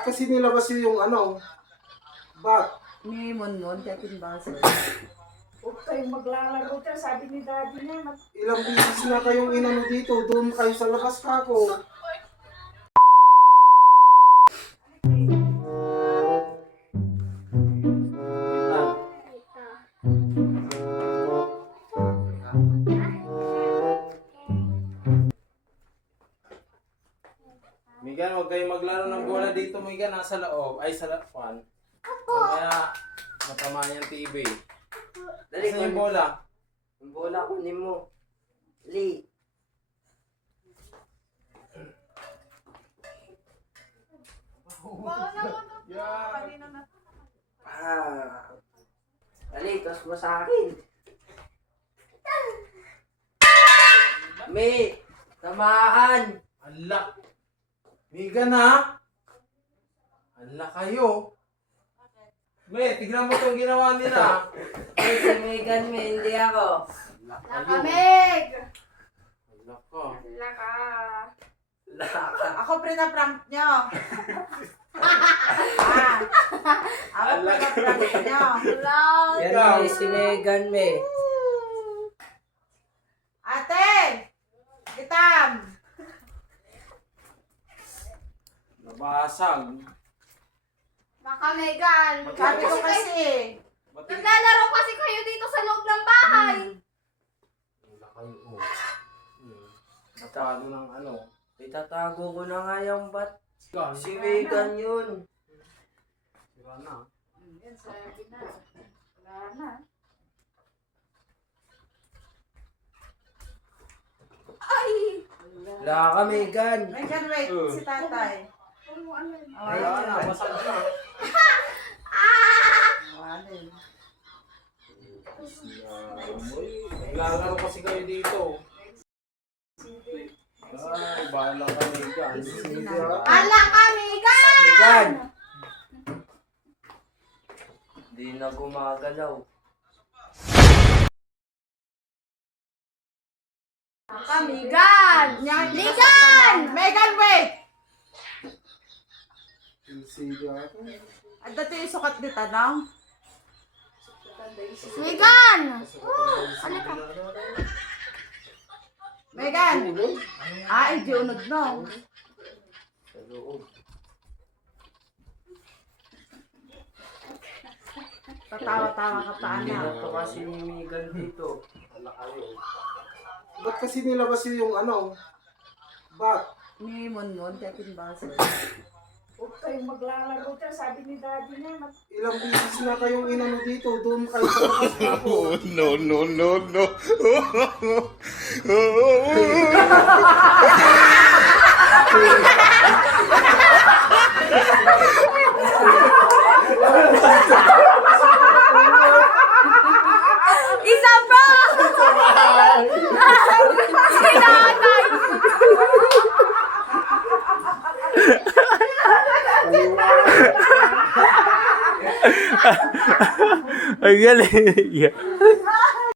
Ba't kasi nilabas yung ano? Ba't? May mon-mon, kaya tinbasa. Huwag kayong maglalaro dyan, sabi ni daddy niya. Ilang beses na kayong inano dito, doon kayo sa labas ka ko. Migan, huwag kayong maglaro ng bola dito, Migan. Nasa loob. Ay, sa lapan. Kaya matama yung TV. Dali, Saan yung bola? Yung bola, kunin mo. Dali. Dali, tos mo sa akin. May, tamaan. Ala! Migan, ha? Ala kayo. May, tignan mo itong ginawa nila. May si Megan, may hindi ako. Ala kayo. Nakamig! Ala ka. Laka. Laka. Ako prinaprank nyo. Ako prinaprank nyo. Yan may si Megan, may. Ate! Kitam! Nabasag. Nakamegan. Sabi ko kasi. Ba't Naglalaro kasi kayo dito sa loob ng bahay. Ala kayo, oh. Natalo ng ano. Itatago ko na nga yung bat. Gan. Si Megan yun. Sira na. Yan, sabi na. Wala na. Ay! Wala ka, Megan. Megan, wait. Si tatay. Oh, ano yun? Wala na, basag na. Wala. Naglalaro kasi kayo dito. Ay, bahala ka, Migan. Ala ka, Megan! Megan! Hindi na gumagalaw. Naka, Megan! Megan! Megan, wait! Silsila ako. Ang dati yung sukat dito, no? Megan! Megan! Di unod, no? Sa loob. Tatawa-tawa ka pa, Hindi na anak. to kasi ni Megan dito. Ba't kasi nilabas yung ano? Ba't? May mon-mon, kaya tinbasa. Huwag kayong maglalaro dyan, sabi ni daddy niya. Ilang beses na kayong inano dito, doon kayo sa labas ka ko. No, no, no, no. Isa pa! Sinanay! Ang galing.